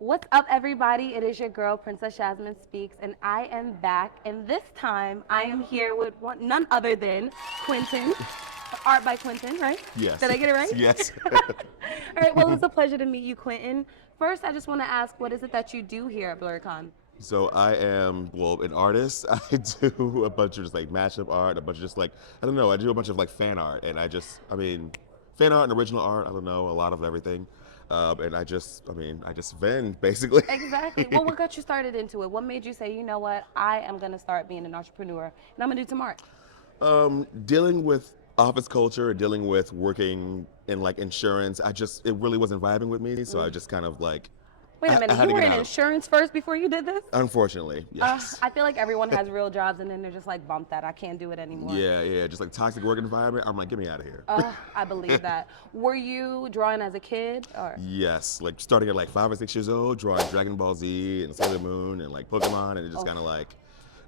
What's up, everybody? It is your girl, Princess Jasmine Speaks, and I am back. And this time, I am here with none other than Quinton. Art by Quinton, right? Yes. Did I get it right? Yes. All right, well, it's a pleasure to meet you, Quinton. First, I just want to ask, what is it that you do here at BlurCon? So I am, well, an artist. I do a bunch of just like mashup art, a bunch of just like, I don't know, I do a bunch of like fan art. And fan art and original art, I don't know, a lot of everything. And I just vend basically. Exactly. Well, what got you started into it? What made you say, you know what, I am going to start being an entrepreneur and I'm going to do some art? Dealing with office culture, dealing with working in like insurance, it really wasn't vibing with me. So I just kind of like, Wait a I minute, had you to were get in out. insurance first before you did this? Unfortunately, yes. I feel like everyone has real jobs and then they're just like, bump that, I can't do it anymore. Yeah, just like toxic work environment. I'm like, get me out of here. I believe that. Were you drawing as a kid or? Yes, like starting at like 5 or 6 years old, drawing Dragon Ball Z and Sailor Moon and like Pokemon, and it just kind of like,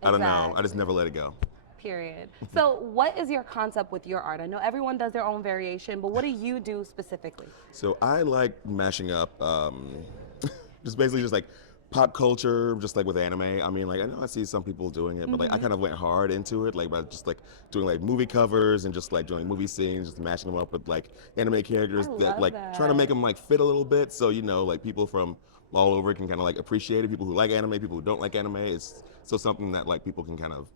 I don't know, I just Exactly. never let it go. Period. So what is your concept with your art? I know everyone does their own variation, but what do you do specifically? So I like mashing up, just basically just like pop culture, just like with anime. I mean, like I know I see some people doing it, but like I kind of went hard into it, like by just like doing like movie covers and just like doing movie scenes, just mashing them up with like anime characters I that love like trying to that. make them like fit a little bit, so like people from all over can kind of like appreciate it. People who like anime, people who don't like anime, it's so something that like people can kind of,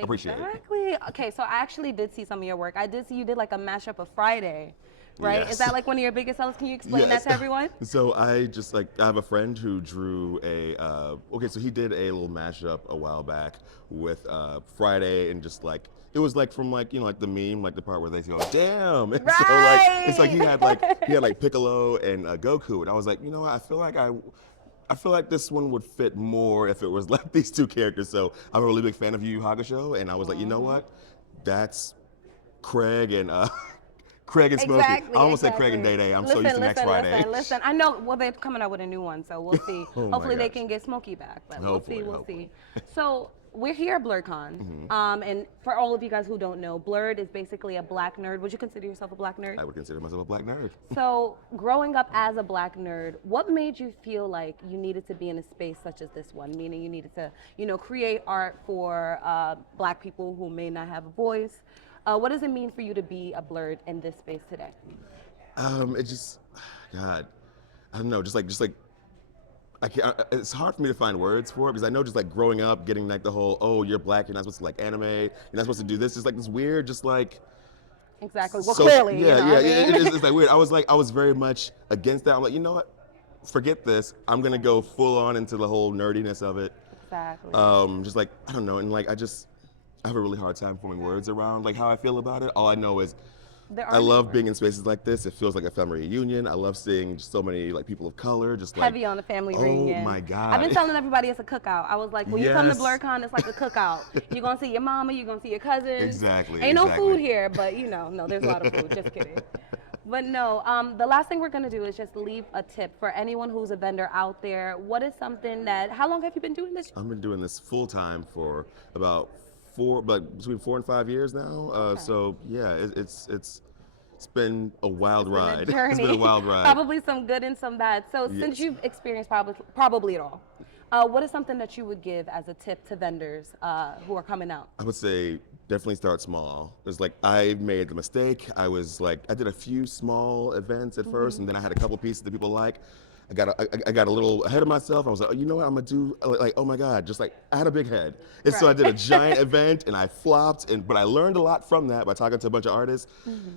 appreciate it. Exactly. Okay, so I actually did see some of your work. I did see you did like a mashup of Friday, right? Is Yes. that like one of your biggest sellers? Can you explain that Yes. to everyone? So I just like I have a friend who drew so he did a little mashup a while back with Friday and just like it was like from like like the meme like the part where they go damn and so like it's like he had like Piccolo and Goku and I was like what I feel like this one would fit more if it was like these two characters. So I'm a really big fan of Yu Yu Hakusho, and I was like, you know what? That's Craig and Craig and Smokey. I Exactly, almost said Craig and exactly. Day Day. I'm so used to next Friday. Listen. I know. Well, they're coming out with a new one, so we'll see. Oh my Hopefully, they gosh. can get Smokey back, but Hopefully, we'll hopefully. see. So we're here at BlurCon, and for all of you guys who don't know, Blurred is basically a black nerd. Would you consider yourself a black nerd? I would consider myself a black nerd. So, growing up as a black nerd, what made you feel like you needed to be in a space such as this one? Meaning, you needed to, create art for black people who may not have a voice. What does it mean for you to be a blurred in this space today? It just, God, I don't know. Just like I can't. It's hard for me to find words for it because I know just like growing up, getting like the whole you're black, you're not supposed to like anime, you're not supposed to do this. It's like this weird, just like Exactly. Well, so clearly, yeah, I mean. it's like weird. I was very much against that. I'm like, you know what? Forget this. I'm gonna go full on into the whole nerdiness of it. Exactly. Just like I don't know, and like I have a really hard time forming words around like how I feel about it. All I know is There I are no love being words. in spaces like this. It feels like a family reunion. I love seeing so many like people of color. Just like Heavy on the family oh reunion. my god. I've been telling everybody it's a cookout. I was like, when you come to Yes. BlurCon, it's like a cookout. You're gonna see your mama, you're gonna see your cousins. Exactly, Ain't no exactly. food here, but no, there's a lot of food. Just kidding. But no, the last thing we're gonna do is just leave a tip for anyone who's a vendor out there. What is something how long have you been doing this? I've been doing this full time for about between 4 and 5 years now. Okay. So yeah, it's been a wild Been a ride. journey. It's been a wild ride. Probably some good and some bad. So since Yes. you've experienced probably it all, what is something that you would give as a tip to vendors who are coming out? I would say definitely start small. It's like I made the mistake. I did a few small events at first, and then I had a couple pieces that people like. I got a little ahead of myself. I was like, oh, you know what? I'm gonna do like oh my god, just like I had a big head, and so I Right. did a giant event, and I flopped, but I learned a lot from that by talking to a bunch of artists.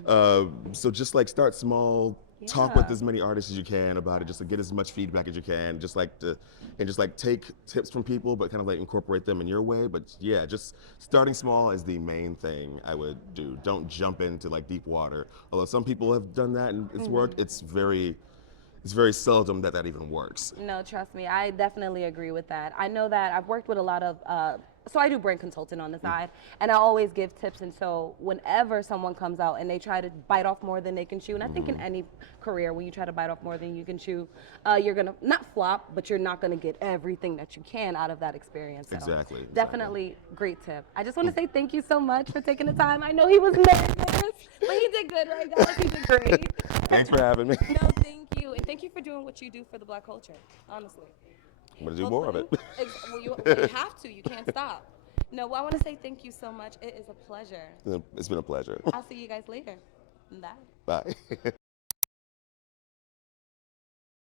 So just like start small. Talk with Yeah. as many artists as you can about it, just to get as much feedback as you can. Just like take tips from people, but kind of like incorporate them in your way. But yeah, just starting small is the main thing I would do. Don't jump into like deep water. Although some people have done that and it's worked, it's very seldom that even works. No, trust me, I definitely agree with that. I know that I've worked with a lot of, so I do brand consulting on the side, and I always give tips. And so whenever someone comes out and they try to bite off more than they can chew, and I think in any career, when you try to bite off more than you can chew, you're gonna not flop, but you're not gonna get everything that you can out of that experience. So Exactly. definitely great tip. I just want to say thank you so much for taking the time. I know he was nervous. But he did good, right, guys? He did great. Thanks for having me. No, thank you. And thank you for doing what you do for the Black culture, honestly. I'm going to do more of it. Well, you have to. You can't stop. No, well, I want to say thank you so much. It is a pleasure. It's been a pleasure. I'll see you guys later. Bye. Bye.